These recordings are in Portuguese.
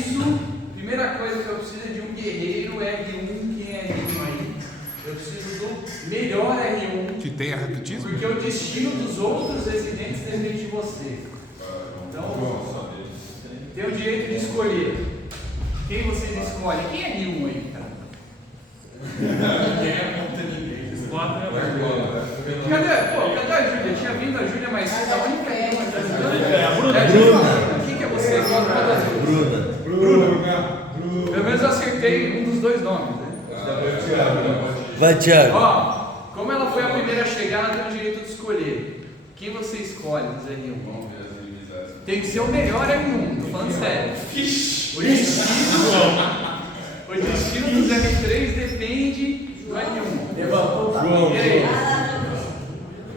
isso, primeira coisa que eu preciso é de um guerreiro R1, quem é R1 aí? Eu preciso do melhor R1. Que tem raquitismo? Porque o destino dos outros residentes depende de você. Então, tem o direito de escolher. Quem vocês escolhem? Quem é R1 aí, cara? Ninguém aponta ninguém. Cadê a Júlia? Tinha vindo a Júlia mais cedo. A única é a Bruna. Quem que é você? Bruna. Pelo menos eu acertei um dos dois nomes, né? Vai, Thiago. Ó, como ela foi a primeira a chegar, ela tem o direito de escolher. Quem você escolhe dos R1? Tem que ser o melhor R1, tô falando sério. O destino dos R3 depende do R1. Levantou, tá? E aí?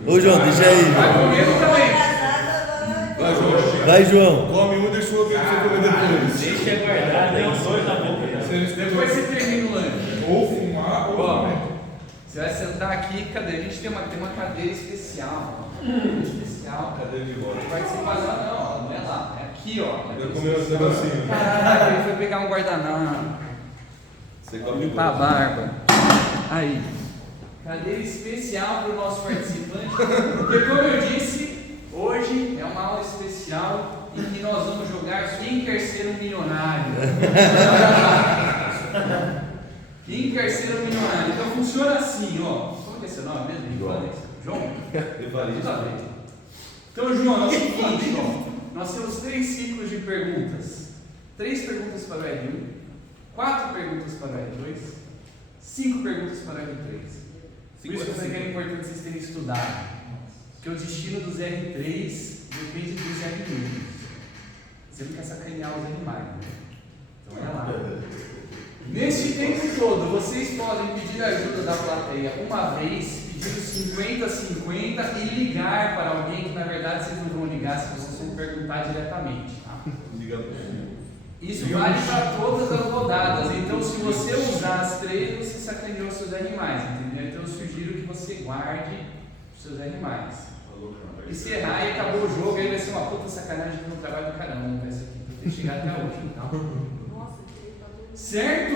Ô, João, deixa aí. Vai comigo também. Vai, João. Vai, João. Come um, deixa o outro pra você comer depois. Deixa guardar, tem os dois na boca. Depois você termina o lanche. Ou fumar ou comer. Você vai sentar aqui, cadê? A gente tem uma cadeira especial. Especial. Cadê de volta? Participar não é lá. É aqui, ó. Eu comi uns negocinhos. Caraca, ele foi pegar um guardanapo. Você come Limpar a barba. Aí. Cadeira especial para o nosso participante. Porque, como eu disse, hoje é uma aula especial em que nós vamos jogar Quem Quer Ser um Milionário. Quem quer ser um milionário? Então funciona assim, ó. Como que é seu nome mesmo? João? Evaristo. Então, João, é o seguinte, ó. Nós temos 3 ciclos de perguntas. 3 perguntas para o R1, 4 perguntas para o R2, 5 perguntas para o R3. Por isso que eu sei que é importante vocês terem estudado. Porque o destino dos R3 depende dos R1. Você não quer sacanear os animais, né? Então é lá. Neste tempo todo, vocês podem pedir ajuda da plateia uma vez, pedindo 50-50 e ligar para alguém que na verdade vocês não vão ligar se vocês vão perguntar diretamente. Tá? Isso vale para todas as rodadas. Então, se você usar as 3, você sacaneou os seus animais, entendeu? Então, eu sugiro que você guarde os seus animais. E se errar e acabou o jogo, aí vai ser uma puta sacanagem no trabalho do caramba. Vai ser ter chegado até hoje, tá? Certo?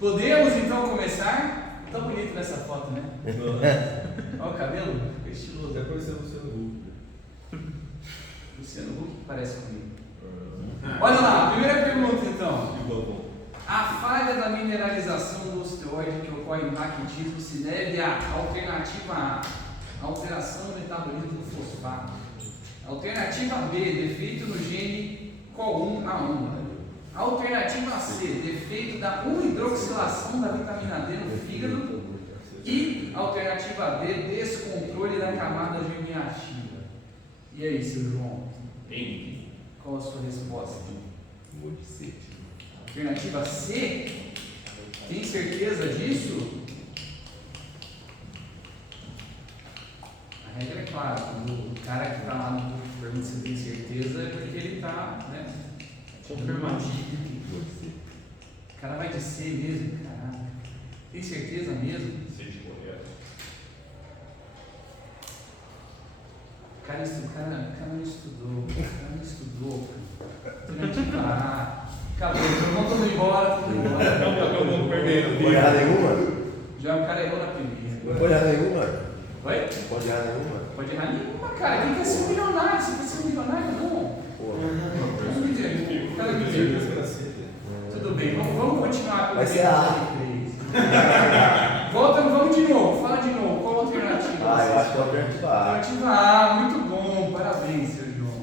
Podemos então começar? Tão bonito nessa foto, né? Olha o cabelo, estiloso. Até pareceu o Luciano Huck. Luciano Huck parece comigo. Olha lá, primeira pergunta então. A falha da mineralização do osteoide que ocorre no raquitismo se deve à alternativa A, alteração no metabolismo do fosfato. Alternativa B, defeito no gene COL1A1. Alternativa C, defeito da 1-hidroxilação da vitamina D no fígado. E alternativa D, descontrole da camada germinativa. E aí, seu João? Qual a sua resposta? Alternativa C? Tem certeza disso? A regra é clara, o cara que está lá no pergunta se tem certeza é porque ele está, né? Confirmativo. O cara vai de C mesmo, caraca. Tem certeza mesmo? O cara não estudou. Alternativa A. Acabou, vamos embora, tudo embora. Pode errar nenhuma? Já o cara errou na primeira. Não pode errar nenhuma? Oi? Pode errar nenhuma? Pode errar nenhuma, cara. Quem quer ser um milionário? Você quer ser um milionário? Não. Vamos me dizer. O cara me diz. Tudo bem, vamos continuar com o Vai ser A. Volta, vamos de novo. Fala de novo. Qual a alternativa? Eu acho que é a alternativa A. Alternativa A, muito bom. Parabéns, seu João.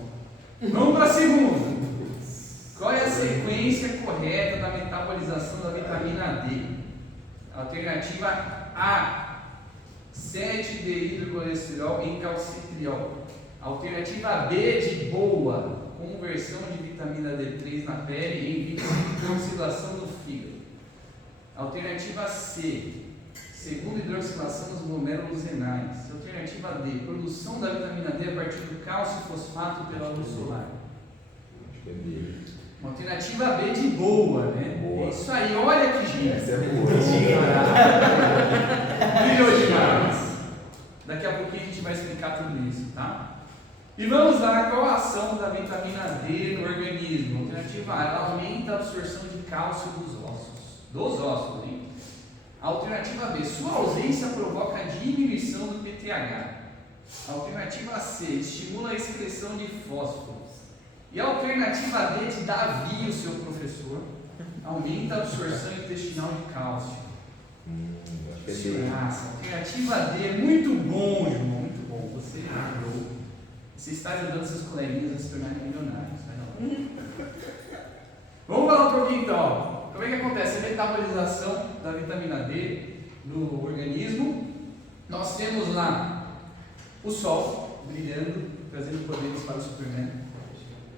Vamos para a segunda. Qual é a sequência correta da metabolização da vitamina D? Alternativa A, 7-dehidrocolesterol em calcitriol. Alternativa B, de boa, conversão de vitamina D3 na pele em hidroxilação do fígado. Alternativa C, segunda hidroxilação dos glomérulos renais. Alternativa D, produção da vitamina D a partir do cálcio fosfato pela luz solar. Alternativa B, de boa, né? Boa. Isso aí, olha que gente. Essa é boa. Brilhou demais. Daqui a pouquinho a gente vai explicar tudo isso, tá? E vamos lá, qual a ação da vitamina D no organismo? Alternativa A, ela aumenta a absorção de cálcio dos ossos, hein? Alternativa B, sua ausência provoca a diminuição do PTH. Alternativa C, estimula a excreção de fósforos. E a alternativa D de Davi, o seu professor, aumenta a absorção intestinal de cálcio. Nossa, alternativa D, muito bom, João, muito bom. Você errou. Você está ajudando seus coleguinhas a se tornarem milionários. Vamos falar um pouquinho então. Como é que acontece a metabolização da vitamina D no organismo? Nós temos lá o Sol brilhando, trazendo poderes para o Superman,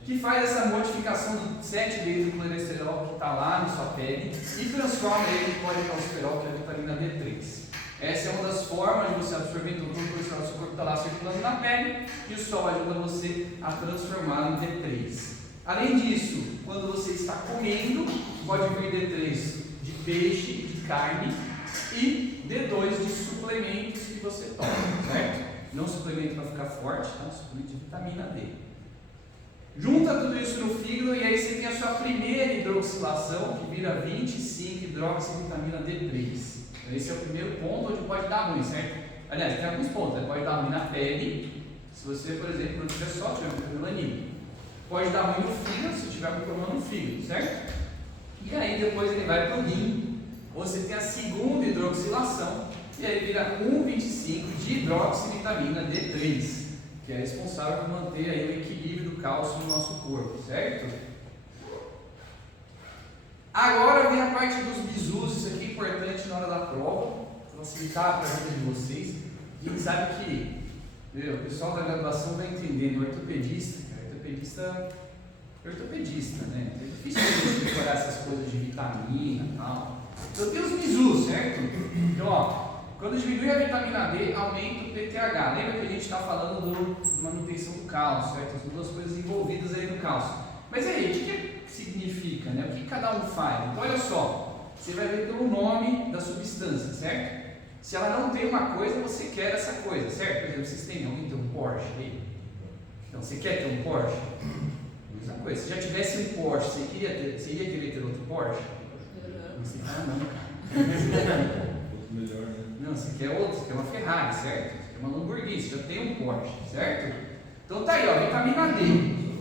que faz essa modificação de 7 vezes do colesterol que está lá na sua pele e transforma ele em colesterol, que é a vitamina D3. Essa é uma das formas de você absorver todo o colesterol do seu corpo, está lá circulando na pele, e o Sol ajuda você a transformá-lo em D3. Além disso, quando você está comendo, pode vir D3 de peixe, de carne, e D2 de suplementos que você toma, certo? Não suplemento para ficar forte, tá? Suplemento de vitamina D. Junta tudo isso no fígado e aí você tem a sua primeira hidroxilação, que vira 25-hidroxivitamina D3. Então esse é o primeiro ponto onde pode dar ruim, certo? Aliás, tem alguns pontos, né? Pode dar ruim na pele, se você, por exemplo, não tiver só, tiver muita melanina. Pode dar ruim no fígado, se tiver um problema no fígado, certo? E aí depois ele vai para o rim, você tem a segunda hidroxilação, e aí vira 1,25 de hidroxivitamina D3, que é responsável por manter aí o equilíbrio do cálcio no nosso corpo, certo? Agora vem a parte dos bisus, isso aqui é importante na hora da prova, facilitar para a vida de vocês. A gente sabe que o pessoal da graduação vai entendendo, ortopedista, né? É difícil a gente decorar essas coisas de vitamina e tal. Então tem os bisus, certo? Então, ó, quando diminui a vitamina D, aumenta o PTH. Lembra que a gente está falando de manutenção do cálcio, certo? As duas coisas envolvidas aí no cálcio. Mas aí, o que significa, né? O que cada um faz? Então, olha só, você vai ver pelo nome da substância, certo? Se ela não tem uma coisa, você quer essa coisa, certo? Por exemplo, vocês têm, alguém tem um Porsche aí? Então, você quer ter um Porsche? Mesma coisa, se já tivesse um Porsche, você iria querer ter outro Porsche? Você fala, não, cara. Melhor, né? Não, você quer outro, você quer uma Ferrari, certo? Você quer uma Lamborghini, você já tem um Porsche, certo? Então tá aí, ó, vitamina D.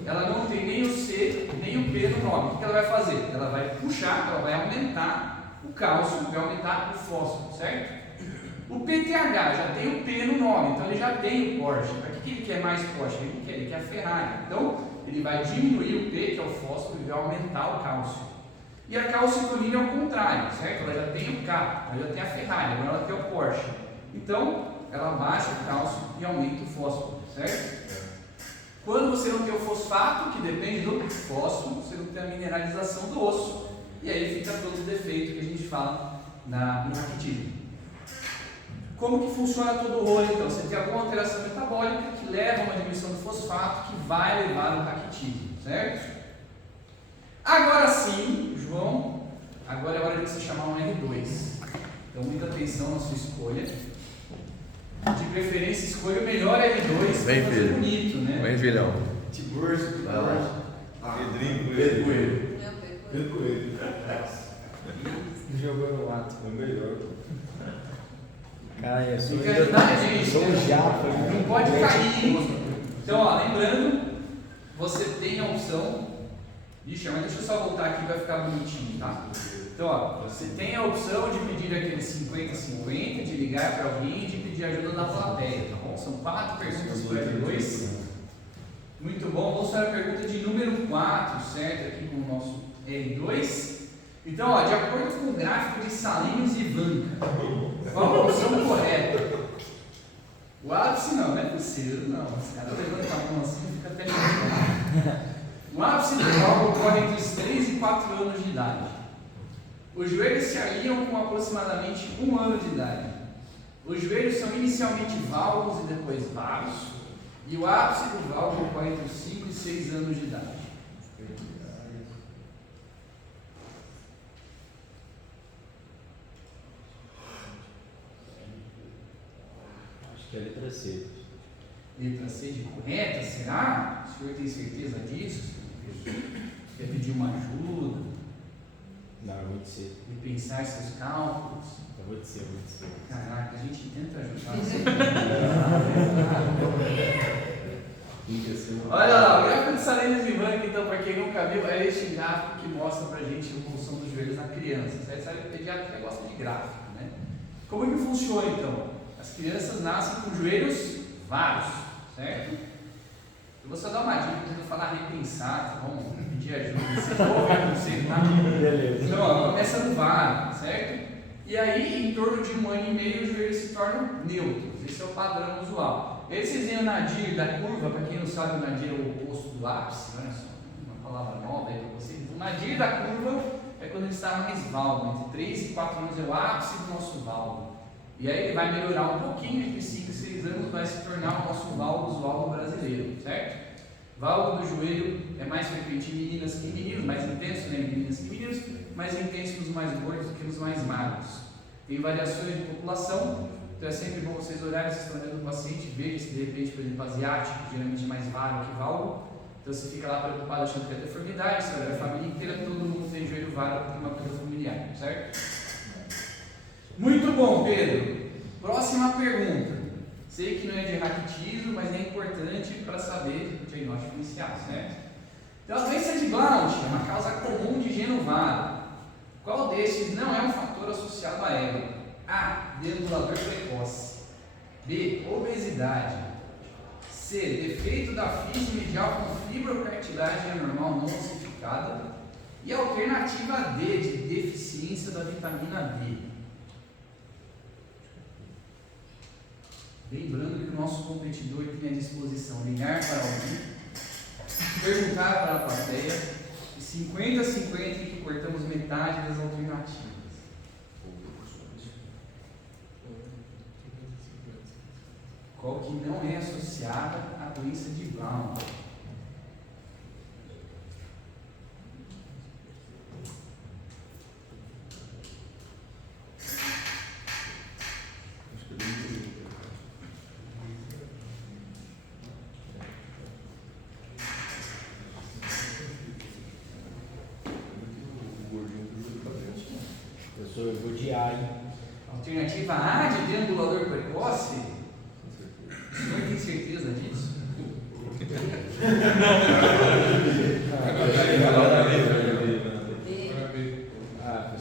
Ela não tem nem o C, nem o P no nome. O que ela vai fazer? Ela vai puxar, ela vai aumentar o cálcio, vai aumentar o fósforo, certo? O PTH já tem o P no nome, então ele já tem o Porsche. Para que ele quer mais Porsche? Ele quer a Ferrari. Então, ele vai diminuir o P, que é o fósforo, e vai aumentar o cálcio. E a calcitonina é o contrário, certo? Ela já tem o K, ela já tem a Ferrari, agora ela tem o Porsche. Então, ela baixa o cálcio e aumenta o fósforo, certo? Quando você não tem o fosfato, que depende do fósforo, você não tem a mineralização do osso. E aí fica todo o defeito que a gente fala no raquitismo. Como que funciona todo o rolo então? Você tem alguma alteração metabólica que leva a uma diminuição do fosfato, que vai levar ao raquitismo, certo? Agora sim, João, agora é hora de você chamar um R2. Então muita atenção na sua escolha. De preferência, escolha o melhor R2 para fazer bonito, né? Vem, filhão. Tiburcio, Vai lá. Pedrinho Pedro Coelho. Coelho. Pedro Coelho. Jogou no ato. É o melhor. Cara, eu sou Tem que ajudar a gente. sou um japa. Não pode cair. Então, ó, lembrando, você tem a opção. Ixi, mas deixa eu só voltar aqui, vai ficar bonitinho, tá? Então, ó, você tem a opção de pedir aquele 50-50, de ligar para alguém e de pedir ajuda da plateia, tá bom? São 4 perguntas por R2. Muito bom, vamos para a pergunta de número 4, certo? Aqui com o nosso R2. Então, ó, de acordo com o gráfico de Salinas e Vanca, qual a opção correta? O ápice não é possível, não. Os caras levantam a mão assim e fica até nervoso. O ápice do valgo ocorre entre os 3 e 4 anos de idade. Os joelhos se alinham com aproximadamente 1 ano de idade. Os joelhos são inicialmente valgos e depois vagos. E o ápice do valgo ocorre entre os 5 e 6 anos de idade. Acho que é a letra C. letra C de correta, será? O senhor tem certeza disso, senhor Pedro? Quer pedir uma ajuda? Não, eu vou dizer. Repensar seus cálculos? Eu vou dizer. Caraca, a gente tenta ajudar você. Olha lá, o gráfico de Salênios e Vanck, então, para quem nunca viu, é este gráfico que mostra pra gente a evolução dos joelhos na criança. Você sabe que o pediatra gosta de gráfico, né? Como é que funciona, então? As crianças nascem com joelhos varos, certo? Eu vou só dar uma dica, quando eu falar repensar, tá bom? Pedir ajuda, vocês vão ouvir você, tá? Beleza. Então, ó, começa no varo, certo? E aí, em torno de 1 ano e meio, os joelhos se tornam neutros. Esse é o padrão usual. Esse desenho nadir da curva, para quem não sabe, o nadir é o oposto do ápice, né? Só uma palavra nova aí para vocês. O nadir da curva é quando ele está mais valgo, entre 3 e 4 anos é o ápice do nosso valgo. E aí ele vai melhorar um pouquinho, entre 5 e 6 anos vai se tornar o nosso valgo usual brasileiro, certo? Valgo do joelho é mais frequente em meninas que em meninos, mais intenso, né, em meninas que em meninos, mais intenso nos mais gordos do que nos mais magros. Tem variações de população, então é sempre bom vocês olharem, vocês estão olhando o paciente, vejam se de repente, por exemplo, asiático, geralmente mais varo que valgo. Então você fica lá preocupado achando que é deformidade, você olha a família inteira, todo mundo tem joelho varo, tem uma coisa familiar, certo? Muito bom, Pedro. Próxima pergunta. Sei que não é de raquitismo, mas é importante para saber o diagnóstico inicial, certo? Então, a doença de Blount é uma causa comum de geno varo. Qual destes não é um fator associado à ébano? A. Deambulador precoce. B. Obesidade. C. Defeito da física medial com fibrocartilagem anormal não ossificada. E a alternativa D. De deficiência da vitamina D. Lembrando que o nosso competidor tem a disposição ligar para alguém, perguntar para a plateia, e 50-50 em que cortamos metade das alternativas. Qual que não é associada à doença de Blount? Eu vou de A, hein? Alternativa A de deambulador precoce? O senhor tem certeza disso?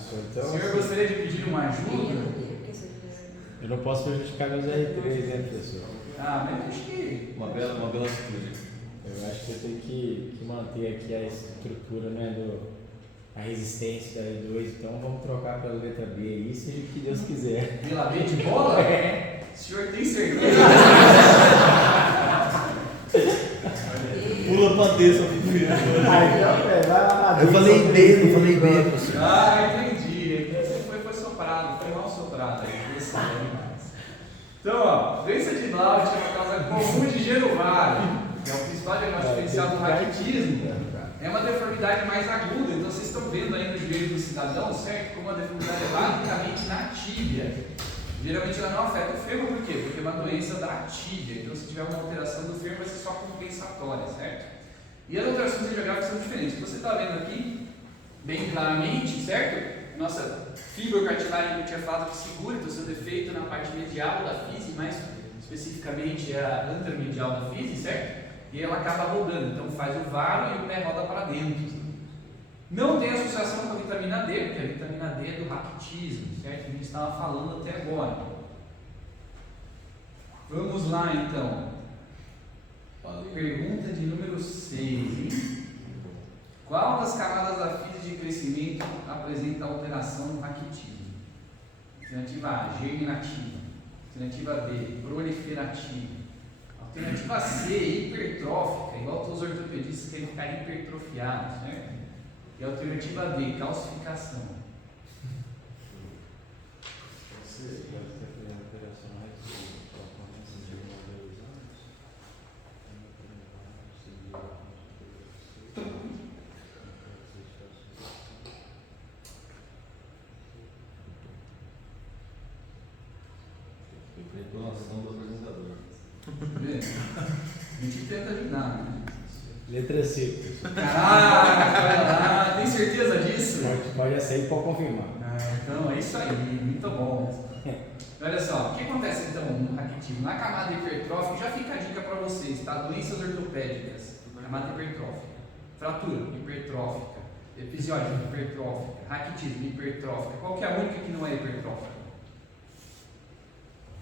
Professor, O então. senhor gostaria de pedir uma ajuda? Eu não posso prejudicar meus R3, né, professor? Ah, mas acho que. Uma bela atitude. Eu acho que eu tenho que manter aqui a estrutura, né, a resistência da R2, então vamos trocar pela letra B aí, seja o que Deus quiser. Pela B de bola? É. O senhor tem certeza? Pula pra D, só fica Aí, ó, velho, vai lá na Eu falei B, B, não falei B, professor. Ah, entendi. Você foi soprado, foi mal soprado. Então, ó, doença de Blount é uma causa comum de geno varo, que é o principal diagnóstico diferencial do raquitismo. É uma deformidade mais aguda, então vocês estão vendo aí no joelho do cidadão, certo? Como uma deformidade basicamente na tíbia. Geralmente ela não afeta o fêmur, por quê? Porque é uma doença da tíbia, então se tiver uma alteração do fêmur vai ser só compensatória, certo? E as alterações radiográficas são diferentes. Você está vendo aqui, bem claramente, certo? Nossa fibrocartilagem que eu tinha falado que segura, então seu defeito na parte medial da física, mais especificamente é a anteromedial da física, certo? E ela acaba rodando, então faz o varo e o pé roda para dentro. Não tem associação com a vitamina D, porque a vitamina D é do raquitismo, certo? A gente estava falando até agora. Vamos lá então. Pergunta de número 6, hein? Qual das camadas da física de crescimento apresenta alteração no raquitismo? Alternativa A, germinativa. Alternativa B, proliferativa. Alternativa C, hipertrófica, igual todos os ortopedistas querem ficar hipertrofiados, certo? E a alternativa D, calcificação. Entonação do apresentador. Vê? Letra C. Caraca, vai lá. Tem certeza disso? Pode aceitar e pode confirmar. Então é isso aí, muito bom. Olha só, o que acontece então no raquitismo? Na camada hipertrófica, já fica a dica para vocês, tá? Doenças ortopédicas, camada hipertrófica, fratura hipertrófica, episódio hipertrófica, raquitismo hipertrófica. Qual que é a única que não é hipertrófica?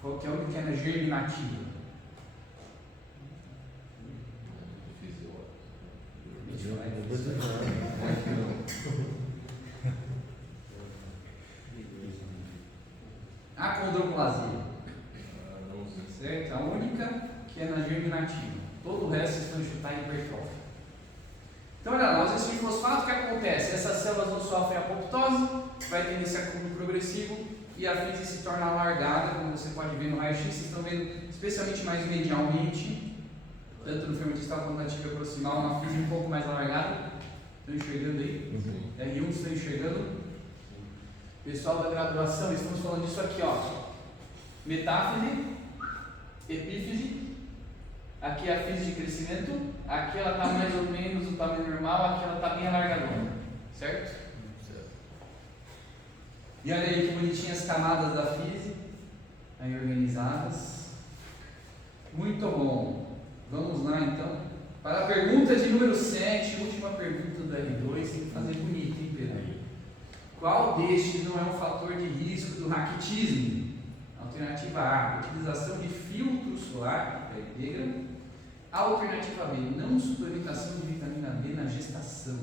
Qual que é a única que é na germinativa? Acondroplasia. Certo? A única que é na germinativa. Todo o resto vocês vão chutar em hipertrófica. Então, olha lá, os exercícios fosfato, o que acontece? Essas células não sofrem apoptose, vai tendo esse acúmulo progressivo e a fise se torna alargada, como você pode ver no raio-x. Vocês estão vendo especialmente mais medialmente, tanto no fermo distal quanto na tíbia proximal, uma fise um pouco mais alargada. Estão enxergando aí? R1, estão enxergando? Pessoal da graduação, estamos falando disso aqui, ó. Metáfise, epífise, aqui é a fise de crescimento, aqui ela está mais ou menos o tamanho normal, aqui ela está bem alargadona, certo? E olha aí que bonitinhas as camadas da fise, aí organizadas. Muito bom. Vamos lá então. Para a pergunta de número 7, última pergunta da R2, tem que fazer bonito, hein, Pedro? Qual destes não é um fator de risco do raquitismo? Alternativa A, utilização de filtro solar, pele negra. Alternativa B, não suplementação de vitamina D na gestação.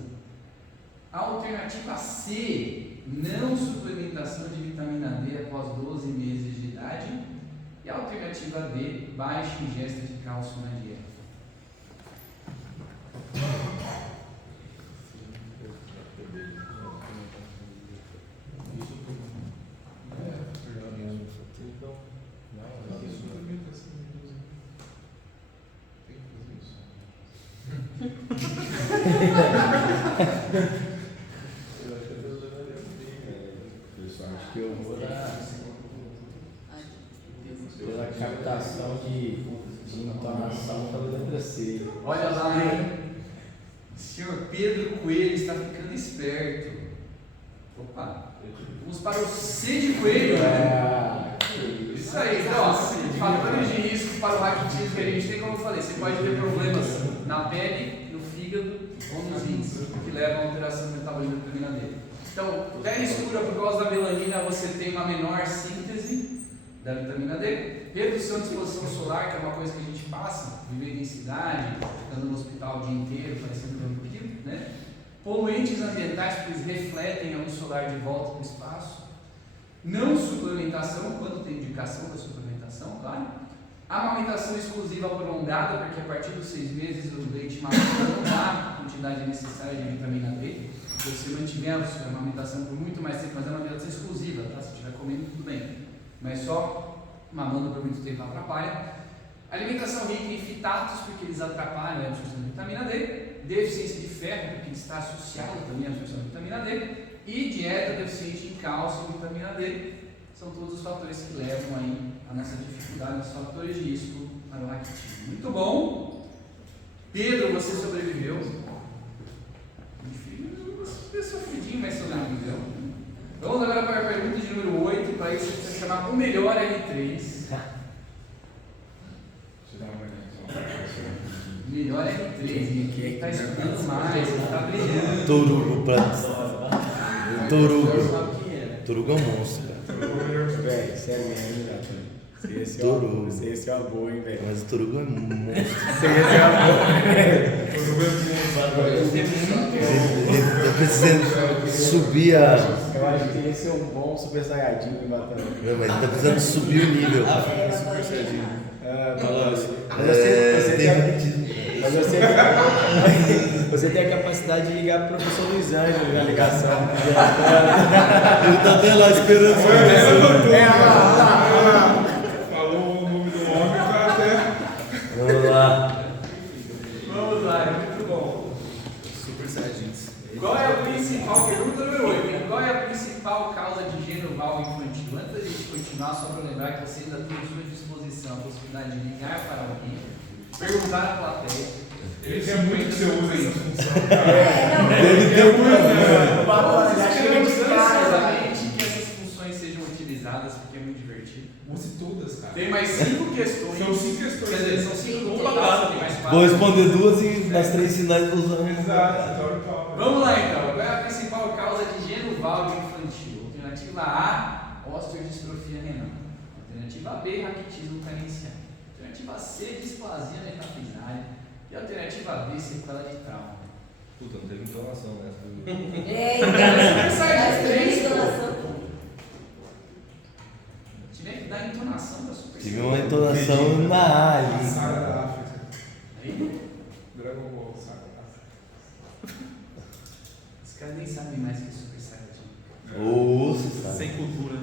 Alternativa C, não suplementação de vitamina D após 12 meses de idade. E a alternativa D, baixa ingesta de cálcio na dieta. Pessoal, acho que eu vou dar pela captação de entonação pela letra C. Olha lá, hein? O senhor Pedro Coelho está ficando esperto. Opa! Vamos para o C de coelho. Isso aí, então, ó, fatores de risco para o raquitismo que a gente tem, como eu falei, você pode ter problemas na pele, no fígado ou nos rins, que levam a alteração do metabolismo da vitamina D. Então, pele escura por causa da melanina, você tem uma menor síntese da vitamina D. Redução de exposição solar, que é uma coisa que a gente passa, viver em cidade, ficando no hospital o dia inteiro, parecendo vampiro, né? Poluentes ambientais, porque eles refletem a luz solar de volta para o espaço. Não suplementação, quando tem indicação da suplementação, claro. Amamentação exclusiva prolongada, porque a partir dos 6 meses o leite materno não dá a quantidade necessária de vitamina D. Se você mantiver a amamentação por muito mais tempo, mas é uma amamentação exclusiva, tá? Se estiver comendo, tudo bem. Mas só mamando por muito tempo atrapalha. Alimentação rica em fitatos, porque eles atrapalham a absorção da vitamina D. Deficiência de ferro, porque está associado também à absorção da vitamina D. E dieta deficiente em cálcio e vitamina D. São todos os fatores que levam aí a nossa dificuldade, os fatores de risco para o raquitismo. Muito bom. Pedro, você sobreviveu. Você sofridinho, mas sobreviveu. Vamos agora para a pergunta de número 8. Para isso, você precisa chamar o melhor L3. Melhor L3, quem está estudando mais, está brilhando. Torugo Torugo é um monstro, cara. Velho, sério mesmo, Gatão. Esse é uma boa, hein, velho. Mas o Torugo é um monstro. Esse é uma boa. Eu precisando subir a. Eu acho que esse é um bom Super Saiyajin, hein, Gatão. Não, mas tá precisando subir o nível. Super Saiyajin. Você tem a capacidade de ligar pro professor Luiz Ângelo na ligação. Ele tá até lá esperando Falou o nome do homem, tá até. Vamos lá. Vamos lá, é muito bom. Super Saiyajins. Qual é a principal, pergunta número 8, qual é a principal causa de genival infantil? Antes da gente continuar, só para lembrar que você ainda tem à sua disposição a possibilidade de ligar para alguém, perguntar à plateia, Ele quer muito que você use essa função, cara. Deve ter um Vamos, Já já chegamos chegamos de cara. ansiosamente que essas funções sejam utilizadas porque é muito divertido. Use todas, cara. Tem mais 5 questões. São 5 questões. Quer dizer, são 5 no Opa, total, cara. tem mais 4. Vou responder 2 e nas 3 finais vou usar uma. Exato, então toma. Vamos lá então. Qual é a principal causa de geno valgo infantil? Alternativa A, osteodistrofia renal. Alternativa B, raquitismo carencial. Alternativa C, displasia metafisária. E alternativa D, sequela de trauma. Puta, não teve entonação nessa. É, Sai de três, pô. então. Tinha que dar entonação da super. Tive uma entonação na A ali. Saga da África. Aí, Dragon Ball, Saga da África. os caras nem sabem mais o que é super saiyajin. Ou se sabe. Sem cultura.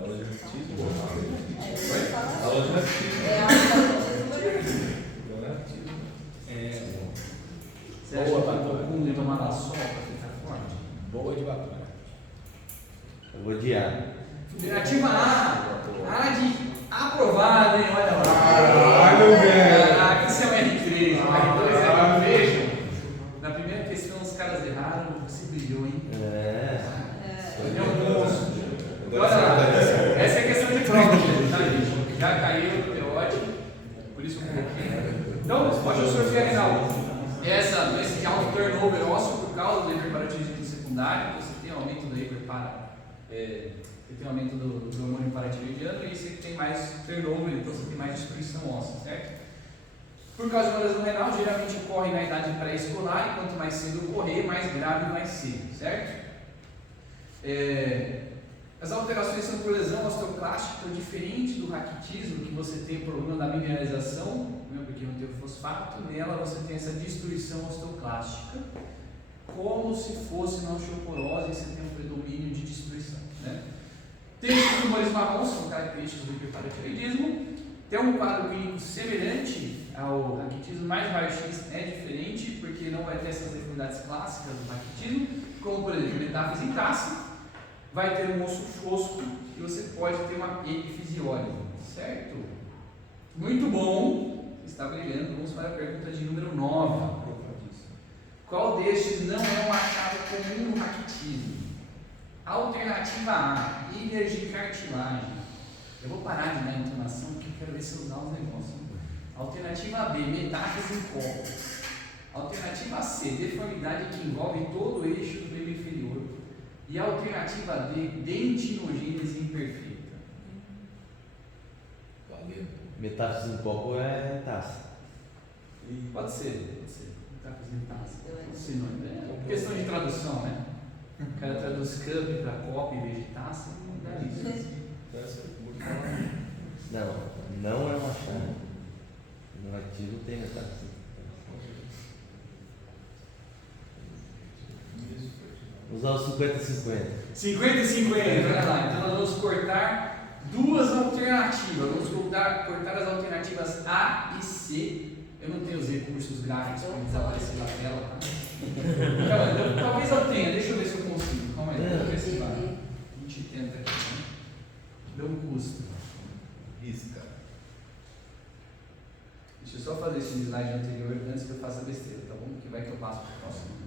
Aula de raquitismo. Aula de raquitismo. É, aula Você acha Boa, que Batora. todo mundo tomar na sol pra ficar forte? Boa de batura. Eu vou odiar. Alternativa A de aprovado, hein? Olha lá. Caralho, velho. Caraca, isso é um R3, um R2, vejam. Na primeira questão os caras erraram, você brilhou, hein? É. É um monstro. Olha lá, essa é questão de prova, gente, tá, gente? Já caiu no teórico, por isso um pouquinho. Então, osteostrofia renal. Essa doença de alto turnover ósseo por causa do hiperparatiroidismo secundário, então você tem aumento do você tem aumento do hormônio paratiroidiano e você tem mais turnover, então você tem mais destruição óssea, certo? Por causa de uma lesão renal, geralmente ocorre na idade pré-escolar e quanto mais cedo ocorrer, mais grave vai ser, certo? As alterações são por lesão osteoclástica, então diferente do raquitismo, que você tem o problema da mineralização, né, porque não tem o fosfato, nela você tem essa destruição osteoclástica, como se fosse na osteoporose, você tem um predomínio de destruição. Né? Tem os tumores marrons, são característicos do hiperparatiroidismo, tem um quadro clínico semelhante ao raquitismo, mas o raio-x é diferente, porque não vai ter essas deformidades clássicas do raquitismo, como por exemplo, metáfise em taça, vai ter um osso fosco e você pode ter uma epifisiólise, certo? Muito bom, está brilhando. Vamos para a pergunta de número 9. Qual destes não é um achado comum no raquitismo? Alternativa A, ilhas de cartilagem. Eu vou parar de dar entonação porque eu quero ver se eu usar os negócios. Alternativa B, metáfise em copo. Alternativa C, deformidade que envolve todo o eixo do membro inferior. E a alternativa D, dentinogênese imperfeita. Metáfise em copo é taça. Pode ser. Metáfise em taça. Sinônimo. É questão de tradução, né? O cara traduz cup para copo em vez de taça. Não dá isso. Não é uma chave. No ativo tem metáfise. Usar o 50-50. 50 e 50, olha lá. Então nós vamos cortar duas alternativas. Vamos cortar as alternativas A e C. Eu não tenho os recursos gráficos para desaparecer na tela. Tá? Calma, talvez eu tenha. Deixa eu ver se eu consigo. Calma aí, vamos ver se vai. A gente tenta aqui. Né? Deu um custo. Risca. Deixa eu só fazer esse slide anterior antes que eu faça besteira, tá bom? Porque vai que eu passo para o próximo.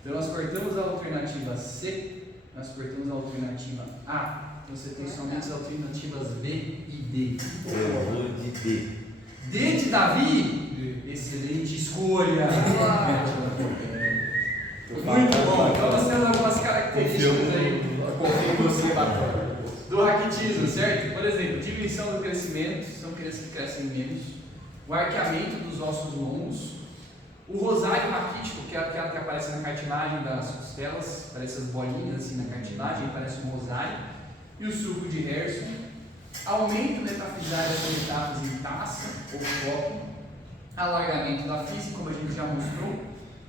Então nós cortamos a alternativa C, nós cortamos a alternativa A. Então você tem somente as alternativas B e D. Eu vou de D. D de Davi? Excelente escolha! Muito bom! Então nós temos algumas características aí do raquitismo, certo? Por exemplo, diminuição do crescimento, são crianças que crescem menos, o arqueamento dos ossos longos, o rosário raquítico, que é aquela que aparece na cartilagem das costelas, parece as bolinhas assim na cartilagem, parece um rosário, e o sulco de Herson, aumento metafisário da metáfise em taça ou copo, alargamento da física, como a gente já mostrou,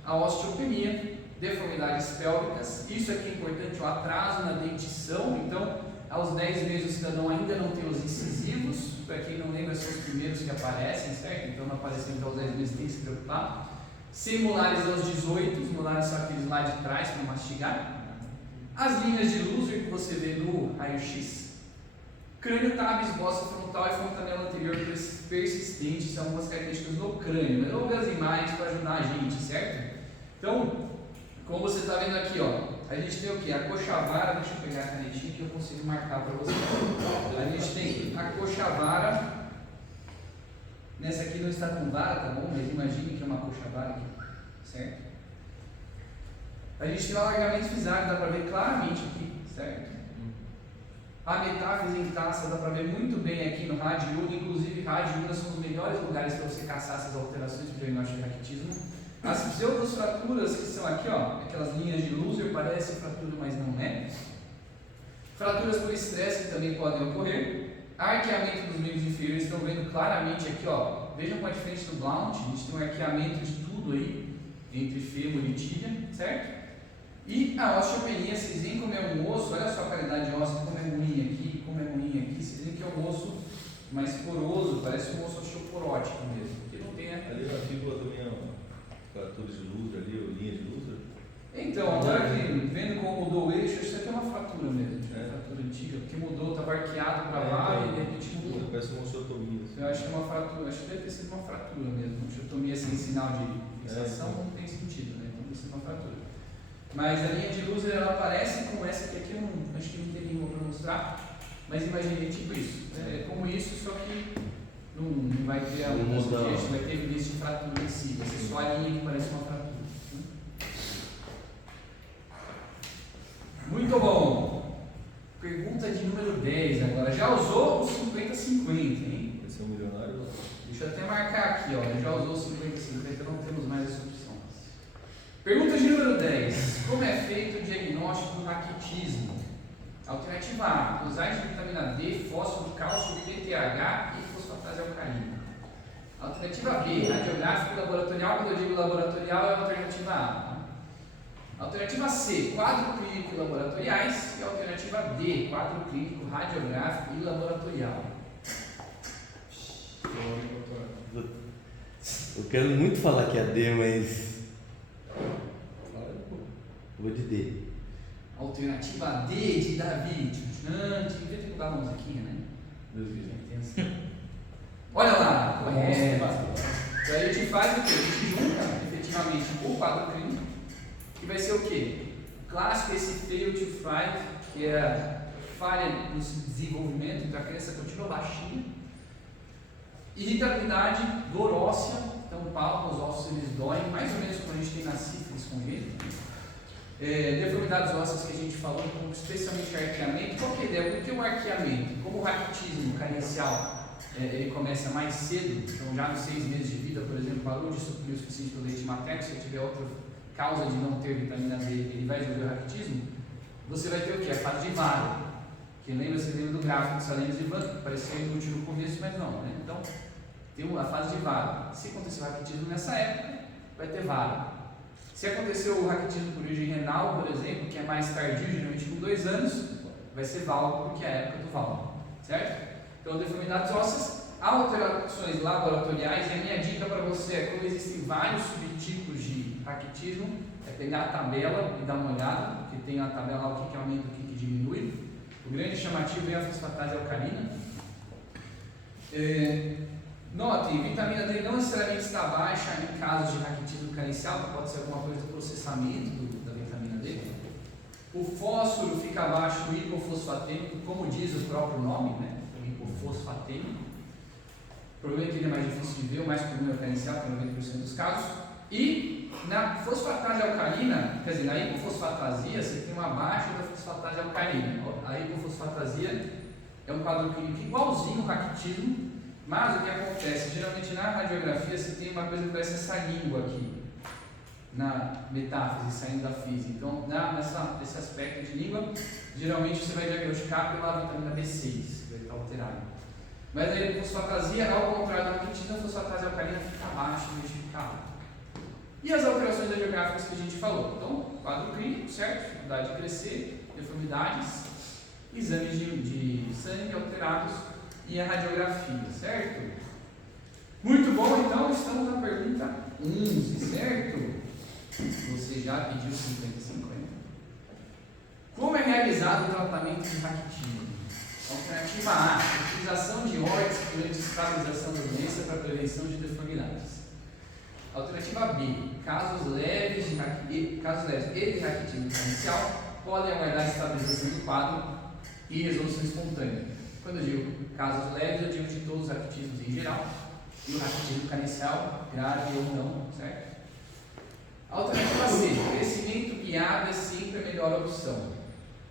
a osteopenia, deformidades pélvicas, isso aqui é importante, o atraso na dentição, então aos 10 meses o cidadão ainda não tem os incisivos, para quem não lembra são os primeiros que aparecem, certo? Então não aparecendo até os 10 meses tem que se preocupar. Sem molares aos 18, os molares são aqueles lá de trás para mastigar. As linhas de Loser que você vê no raio-x Crânio tábis, bossa frontal e fontanela anterior persistente são algumas características do crânio. Mas eu vou ver as imagens para ajudar a gente, certo? Então, como você está vendo aqui, ó, a gente tem o que? A cochavara, deixa eu pegar a canetinha que eu consigo marcar para você. A gente tem a cochavara, nessa aqui não está com vara, tá bom? Mas imagine que é uma cochavara aqui, certo? A gente tem o alargamento fisário, dá para ver claramente aqui, certo? A metáfise em taça dá para ver muito bem aqui no radiúna, inclusive radiúna são os melhores lugares para você caçar essas alterações de diagnóstico de raquitismo. As pseudofraturas que são aqui, ó, aquelas linhas de Loser, parece fratura, mas não é. Fraturas por estresse que também podem ocorrer. Arqueamento dos membros inferiores, estão vendo claramente aqui, ó. Vejam com a diferença do Blount, a gente tem um arqueamento de tudo aí, entre fêmur e tíbia, certo? E a osteopenia, vocês veem como é um osso, olha só a qualidade óssea, como é ruim aqui, como é ruim aqui, vocês veem que é um osso mais poroso, parece um osso osteoporótico mesmo, porque não tem ali na fíbula também é uma fratura de luz ali, ou linha de luz. Então, agora que vendo como mudou o eixo, isso aqui é uma fratura mesmo, fratura antiga, porque mudou, estava arqueado para lá e de repente mudou. Parece uma osteotomia. Eu acho que é uma fratura, acho que deve ter sido uma fratura mesmo, osteotomia sem sinal de fixação não tem sentido, né? Então deve ser uma fratura. Mas a linha de luz ela parece com essa aqui, eu não, acho que não tem nenhuma para mostrar, mas imaginei tipo isso, é como isso, só que não vai ter a mudança de eixo, vai ter evidência de fratura em si, vai ser só a linha que parece uma fratura. Muito bom! Pergunta de número 10 agora, já usou o 50-50, hein? Esse é um milionário? Deixa eu até marcar aqui, ó, já usou o 50-50, não temos mais essa opção. Pergunta de número 10. Como é feito o diagnóstico do raquitismo? Alternativa A. Dosagem de vitamina D, fósforo, cálcio, PTH e fosfatase alcalina. Alternativa B. Radiográfico laboratorial. Quando eu digo laboratorial é a alternativa A. Alternativa C. Quadro clínico e laboratoriais. E alternativa D. Quadro clínico, radiográfico e laboratorial. Eu quero muito falar que é D, mas... Vou de D. Alternativa D de Davi. Devia ter colocado uma musiquinha, né? Olha lá, correto. Então a gente faz o quê? A gente junta efetivamente o quadro clínico, que vai ser o quê? O clássico, esse fail to thrive, que é a falha no desenvolvimento, então a criança continua baixinha. Irritabilidade, dor óssea, então palma, os ossos eles doem, mais ou menos como a gente tem na sífilis congênita. Deformidades ósseas que a gente falou, especialmente arqueamento. Qual que é a ideia? Por que o arqueamento? Como o raquitismo carencial ele começa mais cedo, então já nos 6 meses de vida, por exemplo, parou de suprir o suficiente do leite materno, se tiver outra causa de não ter vitamina D, ele vai desenvolver o raquitismo, você vai ter o que? A fase de vara. Que você lembra do gráfico de Salines e Van, que parecia inútil no começo, mas não, né? Então, tem a fase de vara. Se acontecer o raquitismo nessa época, vai ter vara. Se aconteceu o raquitismo por origem renal, por exemplo, que é mais tardio, geralmente com 2 anos, vai ser válvulo, porque é a época do válvulo, certo? Então, deformidades ósseas, alterações laboratoriais, e a minha dica para você é, como existem vários subtipos de raquitismo, é pegar a tabela e dar uma olhada, porque tem a tabela lá, o que aumenta, o que diminui. O grande chamativo é a fosfatase alcalina. Note, vitamina D não necessariamente está baixa em casos de raquitismo carencial, pode ser alguma coisa do processamento da vitamina D. O fósforo fica abaixo do hipofosfatêmico, como diz o próprio nome, né? O hipofosfatêmico. O problema é que ele é mais difícil de ver, o mais comum é o carencial, que é 90% dos casos. E na fosfatase alcalina, quer dizer, na hipofosfatasia, você tem uma baixa da fosfatase alcalina. A hipofosfatasia é um quadro clínico igualzinho ao raquitismo, mas o que acontece? Geralmente na radiografia você tem uma coisa que parece essa língua aqui, na metáfise, saindo da física. Então, nesse aspecto de língua, geralmente você vai diagnosticar pela vitamina B6, que vai estar alterada. Mas a hipofosfatasia, ao contrário da raquitismo, a fosfatase alcalina fica abaixo, em vez de ficar alta. E as alterações radiográficas que a gente falou? Então, quadro clínico, certo? Dificuldade de crescer, deformidades, exames de sangue alterados e a radiografia, certo? Muito bom, então estamos na pergunta 11, certo? Você já pediu 50-50. Como é realizado o tratamento de raquitismo? Alternativa A, utilização de órtex durante estabilização da doença para prevenção de deformidades. Alternativa B, casos leves e de raquitismo inicial podem aguardar estabilização do quadro e resolução espontânea. Quando eu digo casos leves, eu digo de todos os raquitismos em geral e o raquitismo canencial, grave ou não, certo? Alternativa C, crescimento guiado é sempre a melhor opção.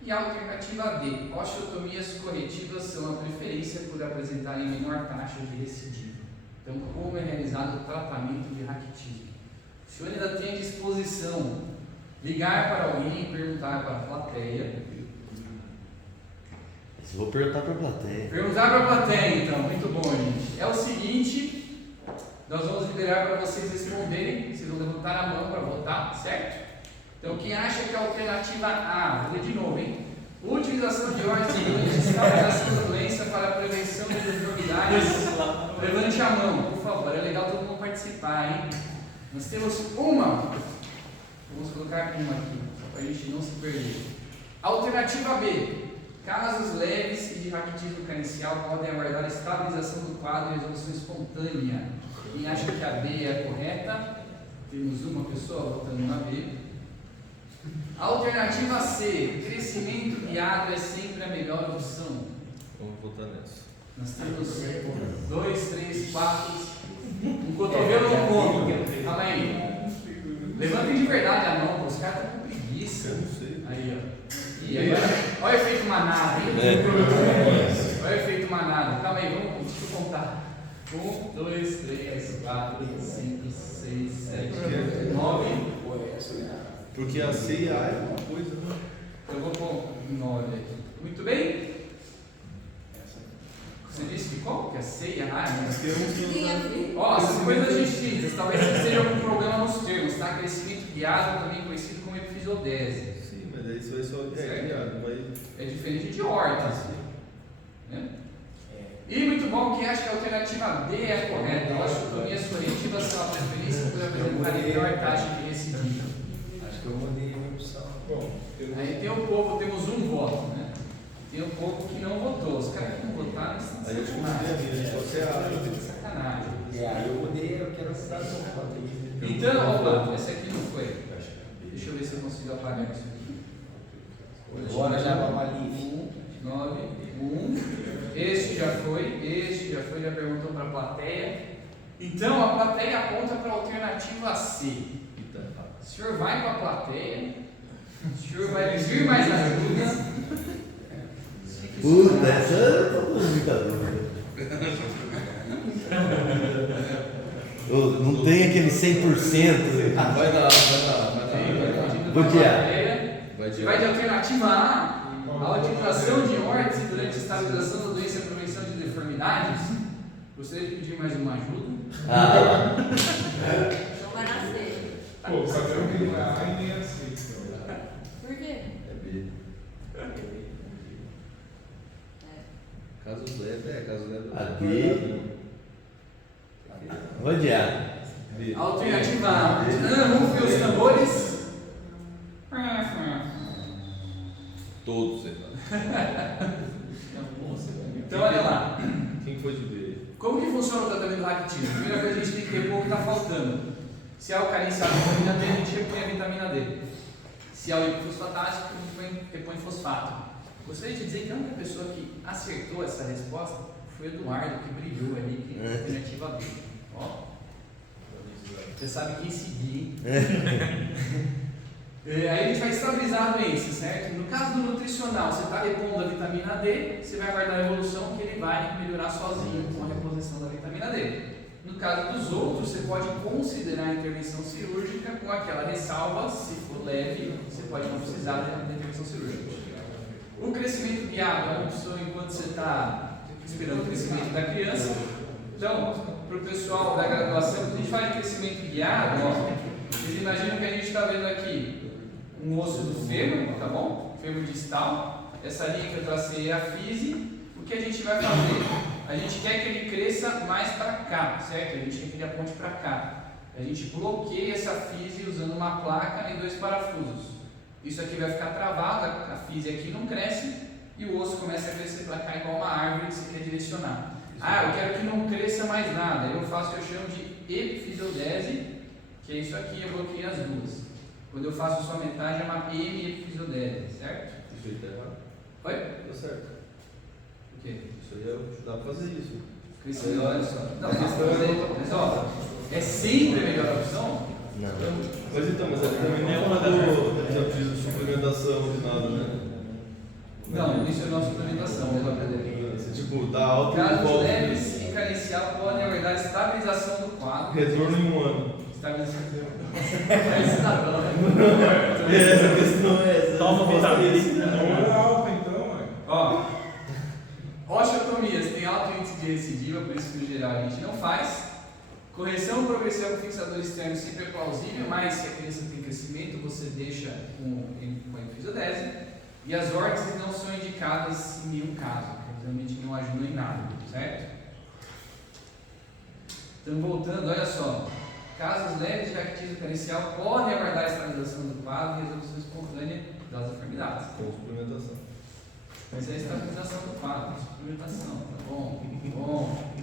E a alternativa D, osteotomias corretivas são a preferência por apresentarem menor taxa de recidiva. Então, como é realizado o tratamento de raquitismo? O senhor ainda tem à disposição ligar para alguém e perguntar para a plateia. Vou perguntar para a plateia. Perguntar para a plateia, então. Muito bom, gente. É o seguinte, nós vamos liberar para vocês responderem. Vocês vão levantar a mão para votar, certo? Então, quem acha que a alternativa A, vou ler de novo, hein? Utilização de órtex durante estabilização da doença para a prevenção de deformidades. Levante a mão, por favor. É legal todo mundo participar, hein? Nós temos uma. Vamos colocar uma aqui, só para a gente não se perder. Alternativa B. Casos leves e de raquitismo canencial podem aguardar estabilização do quadro e resolução espontânea. Quem acha que a B é a correta? Temos uma pessoa votando na B. Alternativa C, crescimento guiado é sempre a melhor opção. Vamos votar nessa. Nós temos 2, 3, 4. Um cotovelo no conto. Calma aí. Levantem de verdade a mão, os caras estão com preguiça. Eu não sei. Aí, ó. E agora, olha o efeito manada, hein? Olha o efeito manada. Calma aí, deixa eu contar. 1, 2, 3, 4, 5, 6, 7, 8, 9. Porque a C e a A é uma coisa, né? Eu vou pôr 9 aqui. Muito bem? Você disse que qual? Que a C e a A, né? Ó, essas coisas distintas. Talvez seja algum problema nos termos, tá? Crescimento guiado, também conhecido como episodese. Sim, mas aí isso aí só é guiado, mas... É diferente de órtex. Né? E muito bom, quem acha que a alternativa D é a correta? Osteotomias corretivas são a preferência por apresentar menor taxa de recidiva. Acho que eu mandei uma opção. Bom, Aí tem um pouco, temos um voto, né? Tem um pouco que não votou. Os caras que não votaram estão de Aí eu escutei a minha, só que é a... sacanagem. Aí eu mudei, eu quero mudar de novo. Então, opa, esse aqui não foi. Deixa eu ver se eu consigo apagar isso aqui. Agora já vamos ali. 9, 1. Este já foi, já perguntou para a plateia. Então, a plateia aponta para a alternativa C. O senhor vai para a plateia, o senhor vai pedir mais ajuda. Puta, essa é muita dúvida. Não tem aquele 100%. Vai lá. Vou tirar. Vai de alternativa A, a utilização de órtex durante a estabilização da doença e a prevenção de deformidades. Gostaria de pedir mais uma ajuda. Então vai nascer. pô, sabendo que não é A e nem é C. Então. Por quê? É B. Casos leves, casos leves. A B. Vou adiar. B. Alternativa A. Rufem os tambores. Todos errados. Então, olha lá. Quem foi de B? Como que funciona o tratamento do raquitismo? Primeira coisa, a gente tem que repor o que está faltando. Se é o carenciado de vitamina D, a gente repõe a vitamina D. Se é o hipofosfatático, a gente repõe fosfato. Gostaria de dizer que a única pessoa que acertou essa resposta foi o Eduardo, que brilhou ali, que é a alternativa B. Ó. Você sabe quem seguir, hein? Aí a gente vai estabilizar a doença, certo? No caso do nutricional, você está repondo a vitamina D, você vai aguardar a evolução que ele vai melhorar sozinho com a reposição da vitamina D. No caso dos outros, você pode considerar a intervenção cirúrgica com aquela ressalva, se for leve, você pode não precisar da intervenção cirúrgica. O crescimento guiado é uma opção enquanto você está esperando o crescimento da criança. Então, para o pessoal da graduação, quando a gente faz crescimento guiado, ó, vocês imaginam que a gente está vendo aqui um osso do fêmur, tá bom? Fêmur distal. Essa linha que eu tracei é a fise. O que a gente vai fazer? A gente quer que ele cresça mais para cá, certo? A gente quer que ele aponte para cá. A gente bloqueia essa fise usando uma placa e 2 parafusos. Isso aqui vai ficar travado, a fise aqui não cresce e o osso começa a crescer para cá igual uma árvore que você quer direcionar. Ah, eu quero que não cresça mais nada. Eu faço o que eu chamo de epifisiodese, que é isso aqui, eu bloqueio as duas. Quando eu faço só metade, é uma hemiepifisiodese, certo? Isso aí tá errado. Oi? Tá certo. O quê? Isso aí dá pra fazer isso. Crescimento, olha só. Não, mas ó, é sempre a melhor opção? Não. Mas então, mas ali também não é uma não precisa de suplementação de nada, né? Não, isso é não suplementação, Tipo, dá alta casos leves e carencial podem aguardar estabilização do quadro. retorno em 1 ano. Estabilização. Isso tá bom, né? Essa questão é essa. Toma vitamina. Não é alta então, ué. Ó, osteotomias tem alto índice de recidiva, por isso que no geral a gente não faz. Correção progressiva com fixador externo sempre é plausível, mas se a criança tem crescimento, você deixa com epifisiodese. E as órteses não são indicadas em nenhum caso, realmente não ajudam em nada, certo? Então, voltando, olha só. Casos leves de raquitismo carencial podem aguardar a estabilização do quadro e resolução espontânea das enfermidades. Com suplementação. Mas é a estabilização do quadro, suplementação, tá bom? Bom.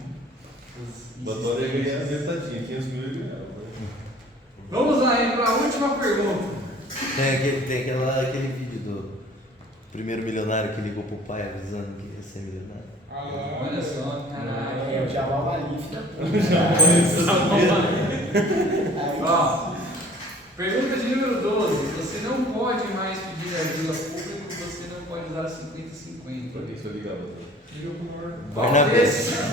Batória ganha acertadinho, 500 mil ele ganhava. Vamos lá, hein, para a última pergunta. Tem aquele vídeo do primeiro milionário que ligou pro pai avisando que ia ser milionário. Olha só, caralho. Eu chamava Lift. Ó, pergunta de número 12. Você não pode mais pedir ajuda pública, você não pode usar 50-50. Pra que eu ligava? Qual desses? Acho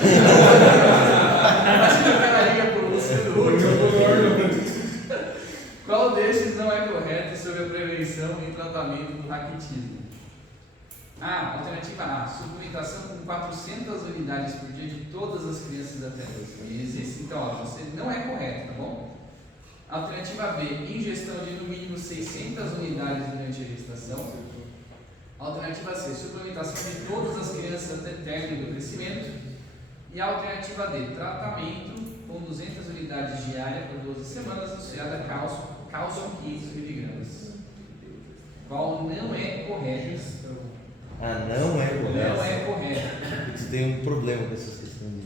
que o cara liga por você do último. Qual desses não é correto sobre a prevenção e tratamento do raquitismo? A. Alternativa A. Suplementação com 400 unidades por dia de todas as crianças até 2 meses. Então, ó, você não é correto, tá bom? Alternativa B. Ingestão de no mínimo 600 unidades durante a gestação. Alternativa C. Suplementação de todas as crianças até término do crescimento. E a alternativa D. Tratamento com 200 unidades diárias por 12 semanas associada a cálcio 500 mg. Qual não é correto? Ah, não é correto. Não é correto. Você tem um problema com essas questões de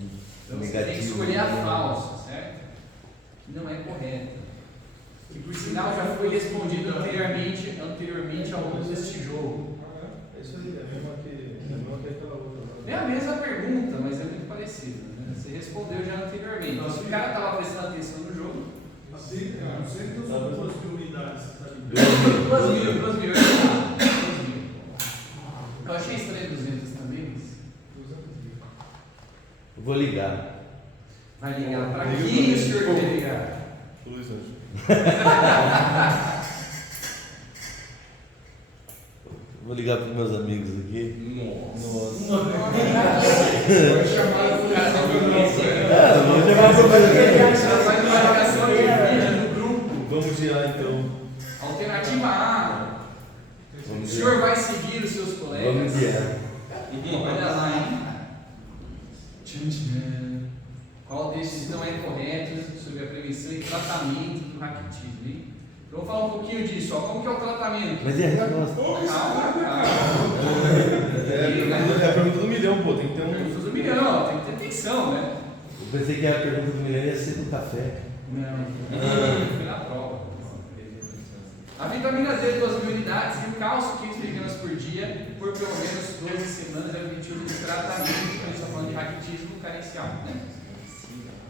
Então você negativo. tem que escolher a falsa, certo? Que não é correta. Que por sinal já foi respondido anteriormente ao uso deste jogo. É isso aí, é a mesma que aquela outra. É a mesma pergunta, mas é muito parecida. Né? Você respondeu já anteriormente. Então, se o cara estava prestando atenção no jogo. Assim, não sei que eu sou 2.000 unidades. 2.000. Eu achei estranho 200 também, mas. Eu vou ligar. Vai ligar para quem o senhor quer ligar? Luiz Anjo. Vou ligar para os meus amigos aqui. Nossa. Vai chamar o cara da Vou chamar vai marcação de vídeo no grupo. Vamos girar então. Alternativa A. O senhor vai seguir os seus colegas? Vamos guiar. Olha lá, hein? Tchan, tchan. Qual desses não é correto sobre a prevenção e tratamento do raquitismo, hein? Então, vamos falar um pouquinho disso. Ó. Como que é o tratamento? Mas e a resposta? Calma. É a pergunta do milhão, pô. Tem que ter um. Perguntas do milhão, tem que ter atenção, né? Eu pensei que a pergunta do milhão ia ser do café. Não, foi na prova. A vitamina D, 2.000 unidades, e o cálcio, 500 mg por dia, por pelo menos 12 semanas, é o objetivo de tratamento, quando a gente está falando de raquitismo carencial. Né?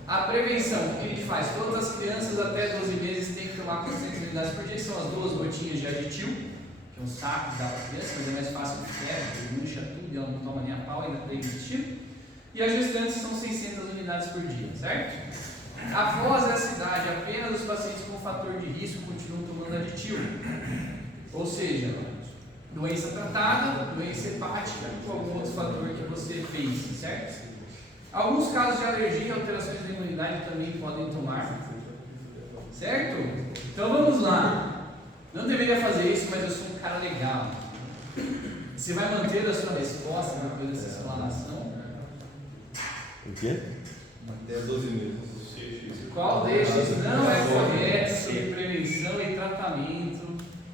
A prevenção, o que a gente faz? Todas as crianças até 12 meses têm que tomar 400 unidades por dia, que são as 2 gotinhas de aditil, que é um saco que dá para a criança, mas é mais fácil de quebra, mancha tudo e ela não toma nem a pau, ainda tem existir. E as gestantes são 600 unidades por dia, certo? Após essa idade, apenas os pacientes com fator de risco continuam tomando aditivo. Ou seja, doença tratada, doença hepática, ou algum outro fator que você pense, certo? Alguns casos de alergia e alterações da imunidade também podem tomar, certo? Então vamos lá. Não deveria fazer isso, mas eu sou um cara legal. Você vai manter a sua resposta depois dessa explanação? O quê? Até 12 meses. Qual destes não é correto sobre prevenção e tratamento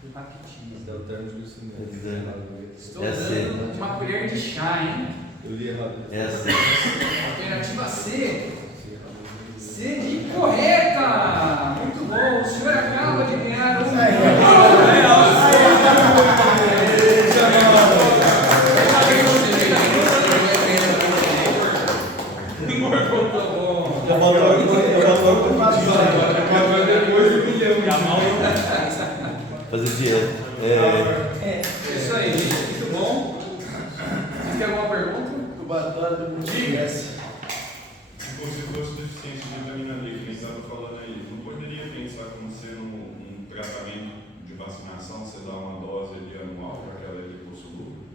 do Raquitismo. É o termo de glicemia. Estou É dando uma colher de chá, hein? Eu li errado. É assim. Alternativa C. C de correta! Muito bom! O senhor acaba de ganhar um Já falou depois do milhão. Fazer dieta. É isso aí, gente. Muito bom. Você tem alguma pergunta? Diga. Se você fosse deficiente de vitamina D, que nem estava falando aí, não poderia pensar como sendo um tratamento de vacinação, você dá uma dose ali anual para aquela lipossolúvel?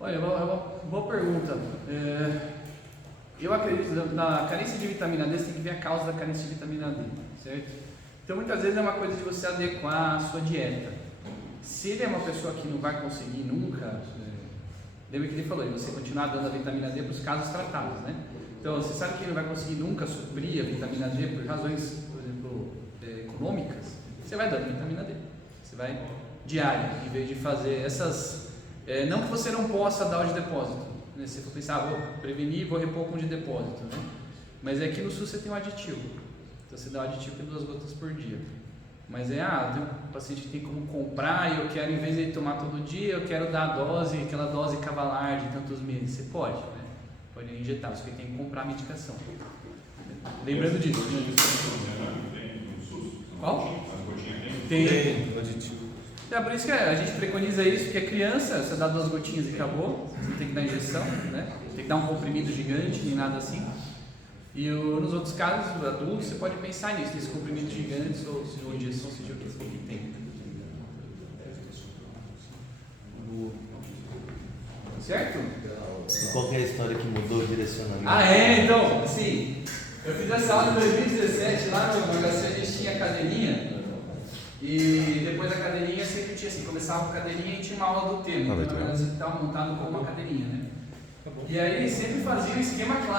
Olha, é uma boa pergunta. Eu acredito na carência de vitamina D, você tem que ver a causa da carência de vitamina D, certo? Então muitas vezes é uma coisa de você adequar a sua dieta. Se ele é uma pessoa que não vai conseguir nunca, lembra que ele falou, você continuar dando a vitamina D para os casos tratados, né? Então você sabe que ele não vai conseguir nunca suprir a vitamina D por razões, por exemplo, econômicas, você vai dando vitamina D, você vai diária, em vez de fazer essas... não que você não possa dar o de depósito, né? Se for pensar, vou prevenir, vou repor com de depósito, né? Mas é que no SUS você tem um aditivo, então você dá o aditivo em 2 gotas por dia. Mas tem um paciente que tem como comprar e eu quero, em vez de ele tomar todo dia, eu quero dar a dose, aquela dose cavalar de tantos meses. Você pode, né? Pode injetar, só que tem que comprar a medicação. Lembrando disso. Tem no SUS? Qual? As gotinhas Tem. tem? Tem aditivo. Por isso que a gente preconiza isso, que é criança, você dá 2 gotinhas e acabou, você não tem que dar injeção, né? Tem que dar um comprimido gigante, nem nada assim. E nos outros casos, adultos, você pode pensar nisso, nesses comprimidos gigantes ou injeção, seja o que for que tem. Certo? E qual que é a história que mudou o direcionamento? Então, sim. Eu fiz essa aula em 2017, lá no HC a gente tinha cadeirinha. E depois da cadeirinha sempre tinha assim, começava com a cadeirinha e tinha uma aula do tema. Então, elas estavam montadas como uma cadeirinha, né? E aí sempre fazia um esquema clássico.